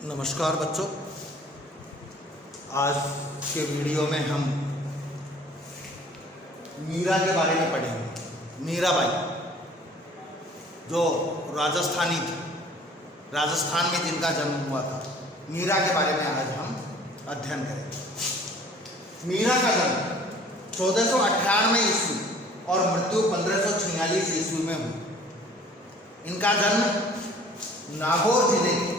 नमस्कार बच्चों, आज के वीडियो में हम मीरा के बारे में पढ़ेंगे। मीराबाई जो राजस्थानी थी, राजस्थान में जिनका जन्म हुआ था, मीरा के बारे में आज हम अध्ययन करेंगे। मीरा का जन्म 1498 ईस्वी और मृत्यु 1546 ईस्वी में हुई। इनका जन्म नागौर जिले के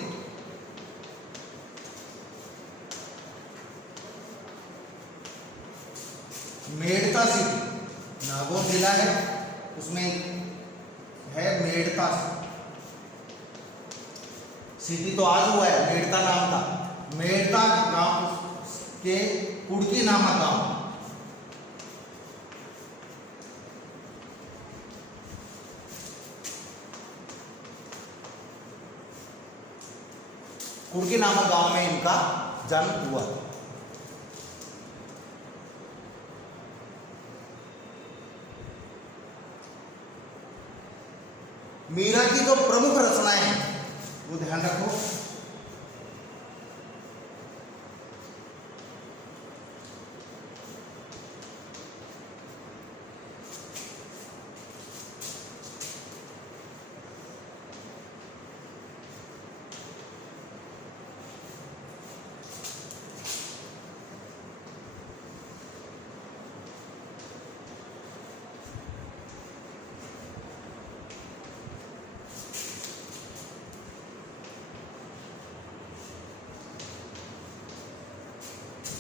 मेड़ता सिटी, नागौर जिला है, उसमें है मेड़ता सिटी। तो आज हुआ है, मेड़ता नाम था। मेड़ता गांव के कुड़की नामक गांव, कुड़की नामक गांव में इनका जन्म हुआ। मीरा की जो प्रमुख रचनाएं हैं वो ध्यान रखो।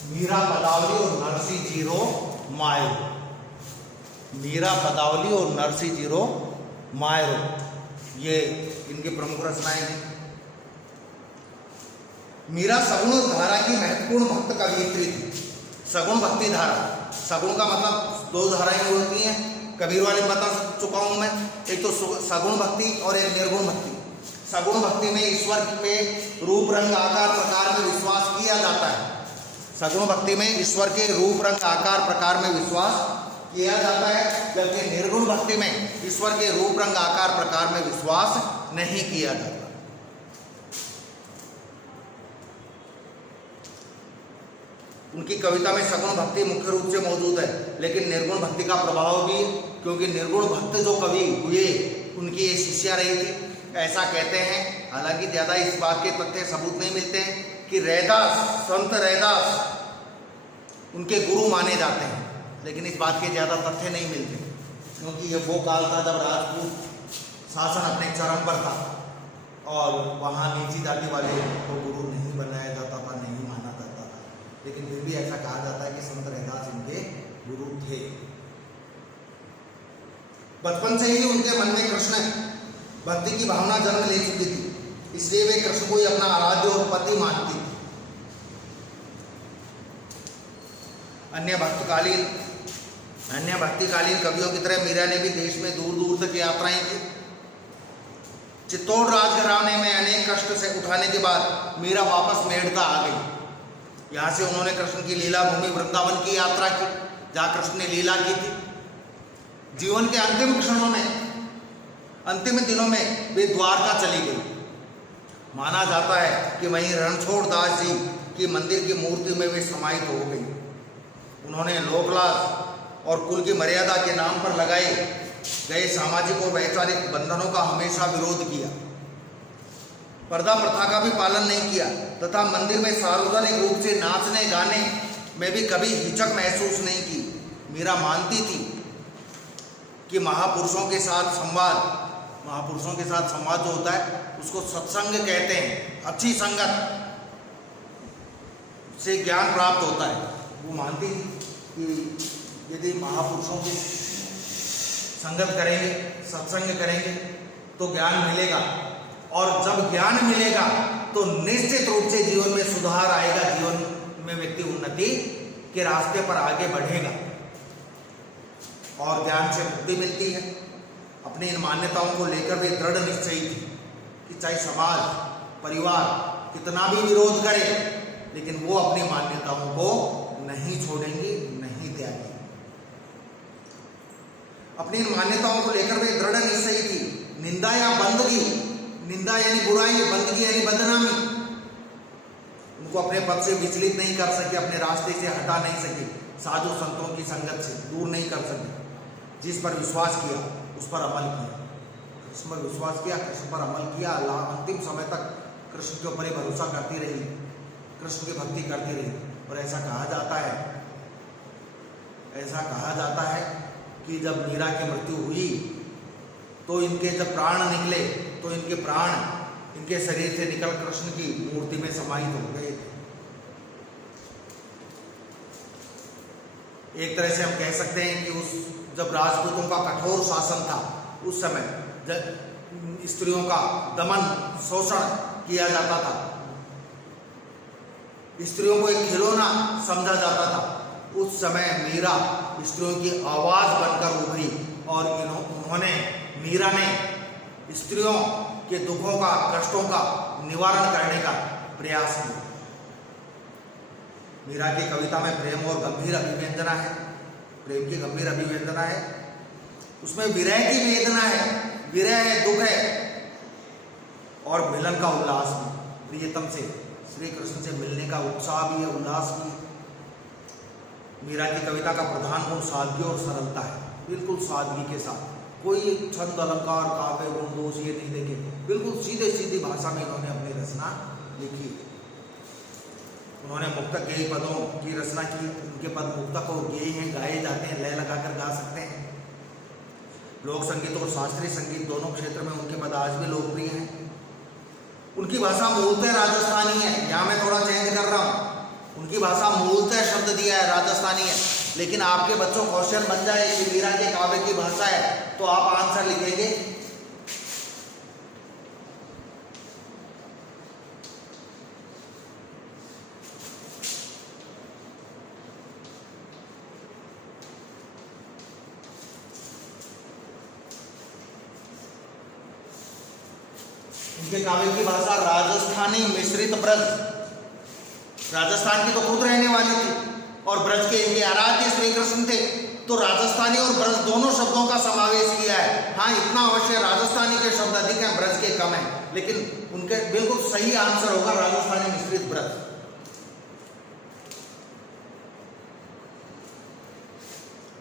मीरा पदावली और नरसी जीरो मायरो। मीरा पदावली और नरसी जीरो मायरो, ये इनकी प्रमुख रचनाएं हैं। मीरा सगुण धारा की महत्वपूर्ण भक्त कवयित्री थी। सगुण भक्ति धारा, सगुण का मतलब दो धाराएं होती हैं, कबीर वाले बता चुका हूं मैं। एक तो सगुण भक्ति और एक निर्गुण भक्ति। सगुण भक्ति में ईश्वर पे रूप रंग आकार प्रकार में विश्वास किया जाता है। सगुण भक्ति में ईश्वर के रूप रंग आकार प्रकार में विश्वास किया जाता है, जबकि निर्गुण भक्ति में ईश्वर के रूप रंग आकार प्रकार में विश्वास नहीं किया जाता। उनकी कविता में सगुण भक्ति मुख्य रूप से मौजूद है, लेकिन निर्गुण भक्ति का प्रभाव भी, क्योंकि निर्गुण भक्त जो कवि हुए उनकी ये शिष्या रही थी, ऐसा कहते हैं। हालांकि ज्यादा इस बात के तथ्य सबूत नहीं मिलते हैं कि रैदास, संत रैदास उनके गुरु माने जाते हैं, लेकिन इस बात के ज़्यादा तथ्य नहीं मिलते, क्योंकि ये वो काल था जब राजपूत शासन अपने चरम पर था और वहाँ नीची जाति वाले को गुरु नहीं बनाया जाता था, नहीं माना जाता था। लेकिन फिर भी ऐसा कहा जाता है कि संत रैदास इनके गुरु थे। बचपन से ही उनके मन में कृष्ण भक्ति की भावना जन्म ले चुकी थी, इसलिए वे कृष्ण को ही अपना आराध्य और पति मानती थी। अन्य भक्तिकालीन कवियों की तरह मीरा ने भी देश में दूर दूर तक यात्राएं की। चित्तौड़ राजघराने में अनेक कष्ट से उठाने के बाद मीरा वापस मेड़ता आ गई। यहाँ से उन्होंने कृष्ण की लीला भूमि वृंदावन की यात्रा की, जहाँ कृष्ण ने लीला की थी। जीवन के अंतिम क्षणों में, अंतिम दिनों में वे द्वारका चली गई। माना जाता है कि वहीं रणछोड़ दास जी की मंदिर की मूर्ति में वे समाहित हो गई। उन्होंने लोकलाज और कुल की मर्यादा के नाम पर लगाए गए सामाजिक और वैचारिक बंधनों का हमेशा विरोध किया। पर्दा प्रथा का भी पालन नहीं किया तथा मंदिर में सार्वजनिक रूप से नाचने गाने में भी कभी हिचक महसूस नहीं की। मीरा मानती थी कि महापुरुषों के साथ संवाद जो होता है उसको सत्संग कहते हैं। अच्छी संगत से ज्ञान प्राप्त होता है। वो मानती थी कि यदि महापुरुषों की संगत करेंगे, सत्संग करेंगे तो ज्ञान मिलेगा, और जब ज्ञान मिलेगा तो निश्चित रूप से जीवन में सुधार आएगा, जीवन में व्यक्ति उन्नति के रास्ते पर आगे बढ़ेगा और ज्ञान से मुक्ति मिलती है। अपनी इन मान्यताओं को लेकर वे दृढ़ निश्चयी थी कि चाहे समाज परिवार कितना भी विरोध करे, लेकिन वो अपनी मान्यताओं को नहीं छोड़ेंगी, नहीं त्यागेंगी। अपनी इन मान्यताओं को लेकर वे दृढ़ निश्चयी थी। निंदा या बंदगी, निंदा यानी बुराई, बंदगी यानी बदनामी, उनको अपने पद से विचलित नहीं कर सके, अपने रास्ते से हटा नहीं सके, साधु संतों की संगत से दूर नहीं कर सके। जिस पर विश्वास किया उस पर अमल किया, कृष्ण पर विश्वास किया, कृष्ण पर अमल किया, अंतिम समय तक कृष्ण के ऊपर ही भरोसा करती रही, कृष्ण की भक्ति करती रही। और ऐसा कहा जाता है कि जब मीरा की मृत्यु हुई तो इनके जब प्राण निकले तो इनके प्राण इनके शरीर से निकल कृष्ण की मूर्ति में समाहित हो गए। एक तरह से हम कह सकते हैं कि उस जब राजपूतों का कठोर शासन था उस समय जब स्त्रियों का दमन शोषण किया जाता था, स्त्रियों को एक खिलौना समझा जाता था, उस समय मीरा स्त्रियों की आवाज बनकर उभरी और मीरा ने स्त्रियों के दुखों का, कष्टों का निवारण करने का प्रयास किया। मीरा की कविता में प्रेम और गंभीर अभिव्यंजना है, प्रेम की गंभीर अभिव्यंजना है, उसमें विरह की वेदना है, विरह है, दुख है और मिलन का उल्लास भी, प्रियतम से श्री कृष्ण से मिलने का उत्साह भी है, उल्लास भी है। मीरा की कविता का प्रधान गुण सादगी और सरलता है, बिल्कुल सादगी के साथ, कोई छंद अलंकार काव्य गुण दोष ये नहीं देखे, बिल्कुल सीधे सीधी भाषा में इन्होंने अपनी रचना लिखी। उन्होंने मुक्तक गेय पदों की रचना की, उनके पद मुक्तक और गेय हैं, गाए जाते हैं, लय लगाकर गा सकते हैं। लोक संगीत और शास्त्रीय संगीत दोनों क्षेत्र में उनके पद आज भी लोकप्रिय हैं। उनकी भाषा मूलतः राजस्थानी है, यहाँ मैं थोड़ा चेंज कर रहा हूँ, उनकी भाषा मूलतः शब्द दिया है राजस्थानी है, लेकिन आपके बच्चों क्वेश्चन बन जाए कि मीरा के काव्य की भाषा है तो आप आंसर लिखेंगे उनके काव्य की भाषा राजस्थानी मिश्रित ब्रज, राजस्थान की तो खुद रहने वाली थी और ब्रज के इनके आराध्य श्री कृष्ण थे, तो राजस्थानी और ब्रज दोनों शब्दों का समावेश किया है। हाँ, इतना अवश्य राजस्थानी के शब्द अधिक हैं, ब्रज के कम हैं, लेकिन उनके बिल्कुल सही आंसर होगा राजस्थानी मिश्रित ब्रज।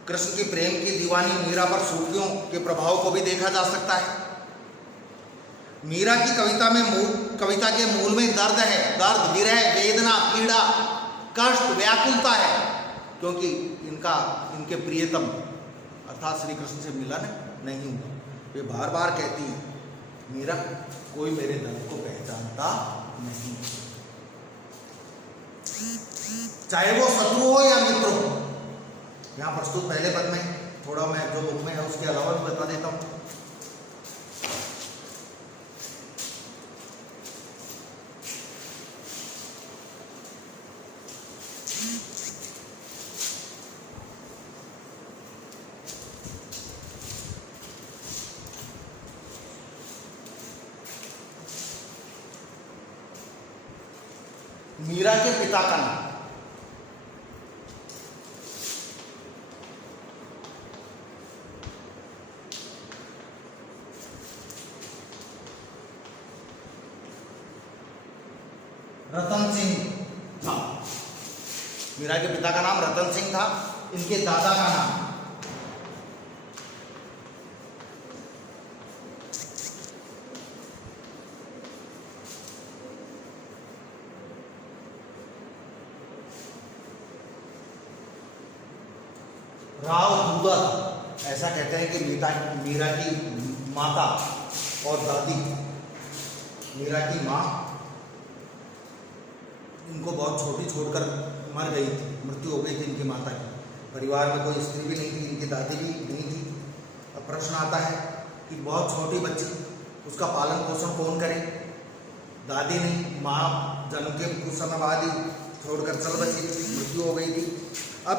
कृष्ण की प्रेम की दीवानी मीरा पर सूफियों के प्रभाव को भी देखा जा सकता है। मीरा की कविता के मूल में दर्द है, दर्द, विरह, वेदना, पीड़ा, कष्ट, व्याकुलता है, क्योंकि इनके प्रियतम अर्थात श्री कृष्ण से मिलन नहीं हुआ। वे बार बार कहती हैं, मीरा कोई मेरे दर्द को पहचानता नहीं, चाहे वो शत्रु हो या मित्र हो। यहाँ प्रस्तुत पहले पद में थोड़ा मैं जो बुक में है उसके अलावा भी बता देता हूँ। मीरा के पिता का नाम रतन सिंह था। मीरा के पिता का नाम रतन सिंह था, इनके दादा का नाम राव दूदा था। ऐसा कहते हैं कि मीरा की माता और दादी, मीरा की माँ इनको बहुत छोटी छोड़कर मर गई थी, मृत्यु हो गई थी इनकी माता की। परिवार में कोई स्त्री भी नहीं थी, इनकी दादी भी नहीं थी। अब प्रश्न आता है कि बहुत छोटी बच्ची, उसका पालन पोषण कौन करे? दादी नहीं, माँ जन्म के कुछ समय बाद ही छोड़कर चल बसी, मृत्यु हो गई थी। अब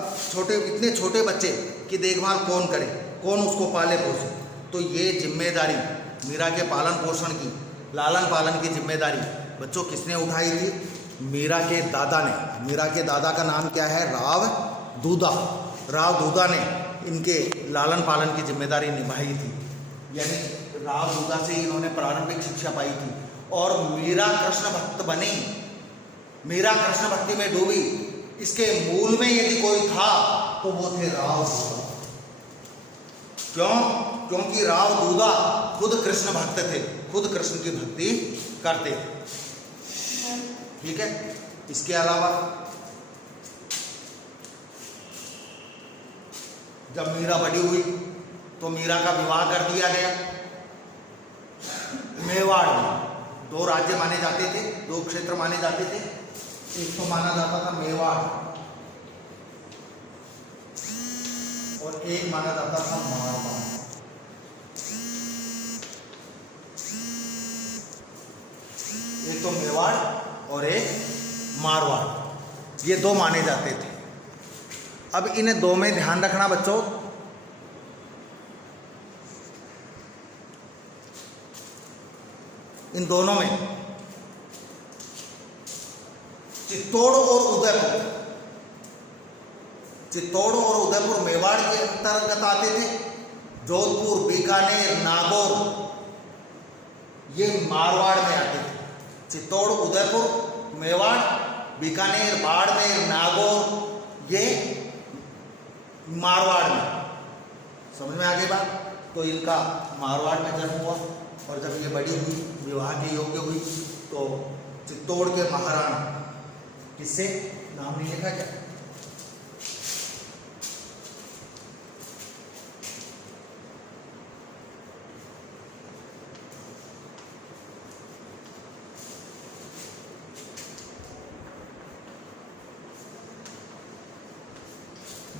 इतने छोटे बच्चे की देखभाल कौन करे, कौन उसको पाले पोसे? तो ये जिम्मेदारी मीरा के पालन पोषण की, लालन पालन की जिम्मेदारी बच्चों किसने उठाई थी? मीरा के दादा ने। मीरा के दादा का नाम क्या है? राव दूदा। राव दूदा ने इनके लालन पालन की जिम्मेदारी निभाई थी, यानी राव दूदा से इन्होंने प्रारंभिक शिक्षा पाई थी। और मीरा कृष्ण भक्त बनी मीरा कृष्ण भक्ति में डूबी, इसके मूल में यदि कोई था तो वो थे राव दूधा। क्यों? क्योंकि राव दूधा खुद कृष्ण भक्त थे, खुद कृष्ण की भक्ति करते थे। ठीक है। इसके अलावा जब मीरा बड़ी हुई तो मीरा का विवाह कर दिया गया। मेवाड़ में 2 राज्य माने जाते थे, 2 क्षेत्र माने जाते थे। एक तो माना जाता था मेवाड़ और एक माना जाता था मारवाड़। एक तो मेवाड़ और एक मारवाड़, ये 2 माने जाते थे। अब इन्हें 2 में ध्यान रखना बच्चों, इन दोनों में चित्तौड़ और उदयपुर, चित्तौड़ और उदयपुर मेवाड़ के अंतर्गत आते थे। जोधपुर, बीकानेर, नागौर ये मारवाड़ में आते थे। चित्तौड़, उदयपुर, मेवाड़, बीकानेर, बाड़मेर, नागौर ये मारवाड़ में। समझ में आ गई बात? तो इनका मारवाड़ में जन्म हुआ और जब ये बड़ी हुई, विवाह के योग्य हुई, तो चित्तौड़ के महाराणा, किससे नाम नहीं लिखा क्या?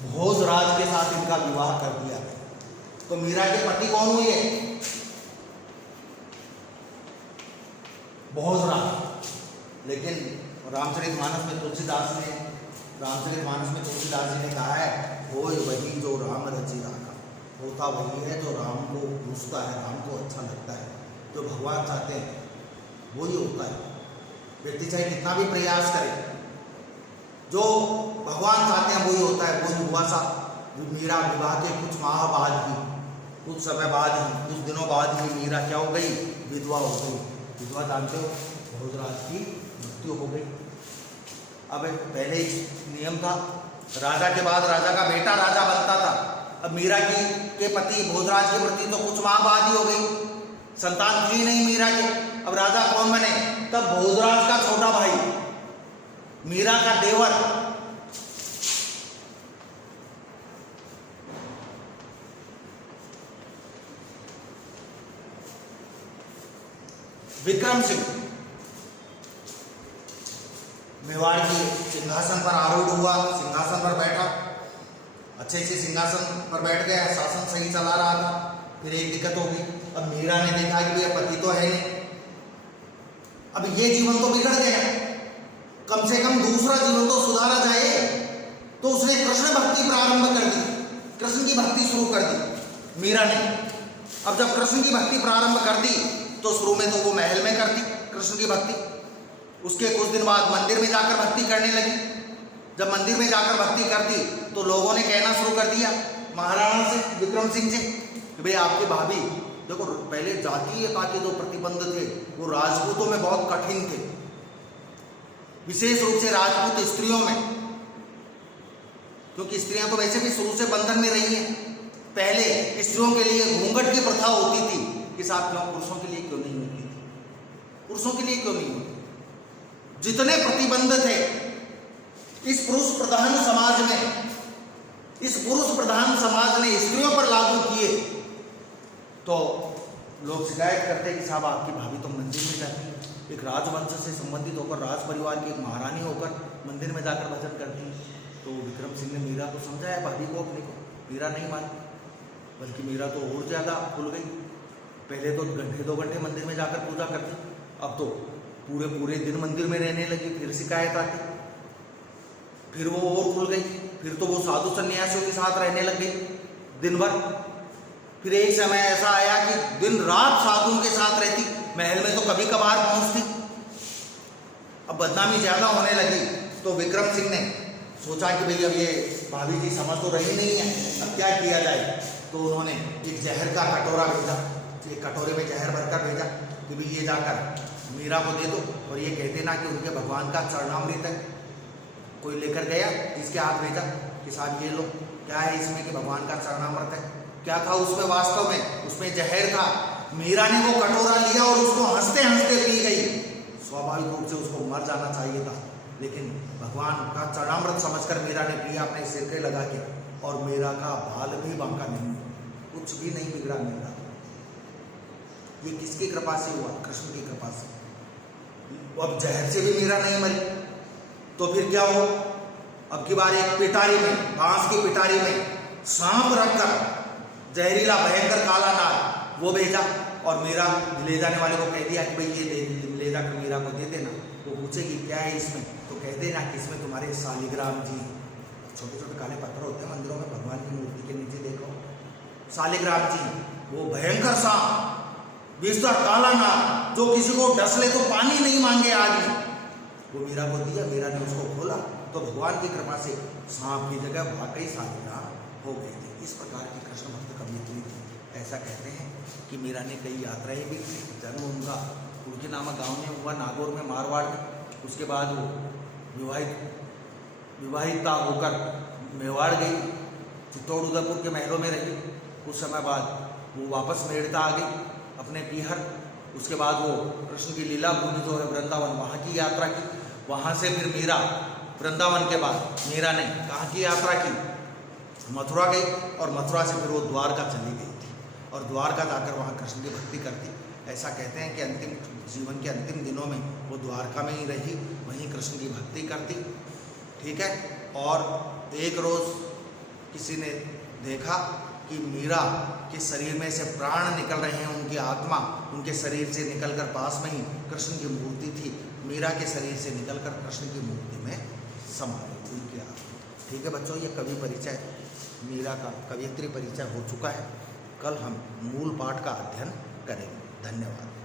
भोजराज के साथ इनका विवाह कर दिया गया। तो मीरा के पति कौन हुए? भोजराज। लेकिन रामचरितमानस में तुलसीदास जी ने कहा है, होय वही जो राम रचि राखा। होता वही है जो राम को पूछता है, राम को अच्छा लगता है, जो भगवान चाहते हैं वही होता है। व्यक्ति चाहे कितना भी प्रयास करे, जो भगवान चाहते हैं वही होता है। वही हुआ सा मीरा विवाह के कुछ माह बाद ही, कुछ समय बाद ही, कुछ दिनों बाद ही मीरा क्या हो गई? विधवा हो गई। विधवा जानते हो, भोजराज की मृत्यु हो गई। अब पहले ही नियम था, राजा के बाद राजा का बेटा राजा बनता था। अब मीरा के पति भोजराज की मृत्यु तो कुछ माह बाद ही हो गई, संतान थी नहीं मीरा के। अब राजा कौन बने? तब भोजराज का छोटा भाई, मीरा का देवर, विक्रम सिंह मेवाड़ के सिंहासन पर आरूढ़ हुआ, सिंहासन पर बैठा, अच्छे से सिंहासन पर बैठ गया, शासन सही चला रहा था। फिर एक दिक्कत हो गई। अब मीरा ने देखा कि भैया पति तो है नहीं, अब ये जीवन तो बिगड़ गया, कम से कम दूसरा जीवन तो सुधारा जाए। तो उसने कृष्ण भक्ति प्रारंभ कर दी, कृष्ण की भक्ति शुरू कर दी मीरा ने। अब जब कृष्ण की भक्ति प्रारंभ कर दी तो शुरू में तो वो महल में करती कृष्ण की भक्ति, उसके कुछ दिन बाद मंदिर में जाकर भक्ति करने लगी। जब मंदिर में जाकर भक्ति करती तो लोगों ने कहना शुरू कर दिया महाराणा से, विक्रम सिंह से, कि भाई आपकी भाभी देखो, पहले जातीयता के जो प्रतिबंध थे वो राजपूतों में बहुत कठिन थे, विशेष रूप से राजपूत स्त्रियों में, क्योंकि स्त्रियां तो वैसे भी शुरू से बंधन में रही हैं। पहले स्त्रियों के लिए घूंघट की प्रथा होती थी कि साथ क्यों, पुरुषों के लिए क्यों नहीं होती थी? पुरुषों के लिए क्यों नहीं होती? जितने प्रतिबंध थे इस पुरुष प्रधान समाज में, इस पुरुष प्रधान समाज ने स्त्रियों पर लागू किए, तो लोग शिकायत करते कि साहब आपकी भाभी तो मंदिर में जाती है, एक राजवंश से संबंधित होकर, राज परिवार की एक महारानी होकर मंदिर में जाकर भजन करती है। तो विक्रम सिंह ने मीरा को समझाया, भाभी को अपने को। मीरा नहीं मानी, बल्कि मीरा तो और ज़्यादा खुल गई। पहले तो घंटे 2 घंटे मंदिर में जाकर पूजा करती, अब तो पूरे दिन मंदिर में रहने लगी। फिर शिकायत आती, फिर वो और खुल गई, फिर तो वो साधु सन्यासियों के साथ रहने लग गई दिन भर। फिर एक समय ऐसा आया कि दिन रात साधुओं के साथ रहती, महल में तो कभी कभार पहुंचती। अब बदनामी ज्यादा होने लगी तो विक्रम सिंह ने सोचा कि भाई अब ये भाभी जी समझ तो रही नहीं है, अब क्या किया जाए। तो उन्होंने एक जहर का कटोरा भेजा, एक कटोरे में जहर भरकर भेजा कि भाई ये जाकर मीरा को दे दो और ये कह देना कि उनके भगवान का चरणामृत है। कोई लेकर गया, इसके हाथ भेजा कि साहब ये लो, क्या है इसमें कि भगवान का चरणामृत है। क्या था उसमें वास्तव में? उसमें जहर था। मीरा ने वो कटोरा लिया और उसको हंसते हंसते पी गई। स्वाभाविक रूप से उसको मर जाना चाहिए था, लेकिन भगवान का चरणामृत समझकर मीरा ने पिया अपने सिर पे लगा के, और मीरा का बाल भी बांका नहीं, कुछ भी नहीं बिगड़ा मीरा। ये किसकी कृपा से हुआ? कृष्ण की कृपा से। अब जहर से भी मीरा नहीं मरी, तो फिर क्या हो? अब की बार एक पिटारी में, बांस की पिटारी में सांप रखकर जहरीला भयंकर काला नाग वो भेजा, और मीरा ले जाने वाले को कह दिया कि भाई ये ले जाकर मीरा को दे देना। वो पूछेगी क्या है इसमें, तो कह देना कि इसमें तुम्हारे शालिग्राम जी, छोटे छोटे काले पत्थर होते हैं मंदिरों में, भगवान की मूर्ति के नीचे देखो, शालिग्राम जी, वो भयंकर सांप, विस्तार काला नाग, जो किसी को डस ले तो पानी नहीं मांगे आदमी, वो मीरा को दिया। मीरा ने उसको खोला तो भगवान की कृपा से सांप की जगह वाकई शालिग्राम हो गए थे। इस प्रकार की कृष्ण भक्त कवियत्री थी। ऐसा कहते हैं कि मीरा ने कई यात्राएं भी की। जन्म उनका कुड़की नामक गांव में हुआ, नागौर में, मारवाड़ में। उसके बाद वो विवाहिता होकर मेवाड़ गई, चित्तौड़ उदयपुर के महलों में रही। कुछ समय बाद वो वापस मेड़ता आ गई अपने पीहर। उसके बाद वो कृष्ण की लीला भूमि जो है वृंदावन, वहाँ की यात्रा की। वहाँ से फिर मीरा, वृंदावन के बाद मीरा ने कहाँ की यात्रा की? मथुरा गई, और मथुरा से फिर वो द्वारका चली गई थी, और द्वारका जाकर वहाँ कृष्ण की भक्ति करती। ऐसा कहते हैं कि अंतिम जीवन के अंतिम दिनों में वो द्वारका में ही रही, वहीं कृष्ण की भक्ति करती। ठीक है। और एक रोज़ किसी ने देखा कि मीरा के शरीर में से प्राण निकल रहे हैं, उनकी आत्मा उनके शरीर से निकलकर पास में ही कृष्ण की मूर्ति थी, मीरा के शरीर से निकलकर कृष्ण की मूर्ति में समा गई उनकी आत्मा। ठीक है बच्चों, ये कवि परिचय, मीरा का कवियत्री परिचय हो चुका है। कल हम मूल पाठ का अध्ययन करेंगे। धन्यवाद।